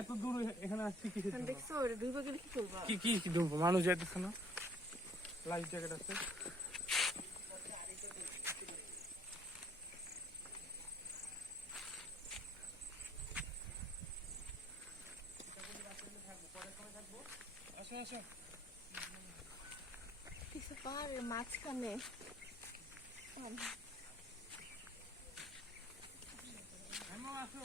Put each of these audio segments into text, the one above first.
এত দূর এখানে আসছি জন্য? দেখছ ওটা ডুবে গেলে কি করবা? কি কি কি ডুববো মানুষ যাইতেছে না। লাইফ জ্যাকেট আছে। আসো আসো। কিছু পাহাড়ের মাঝখানে। আসো।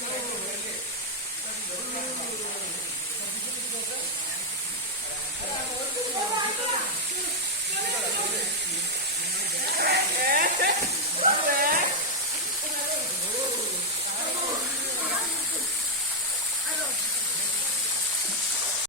Yes.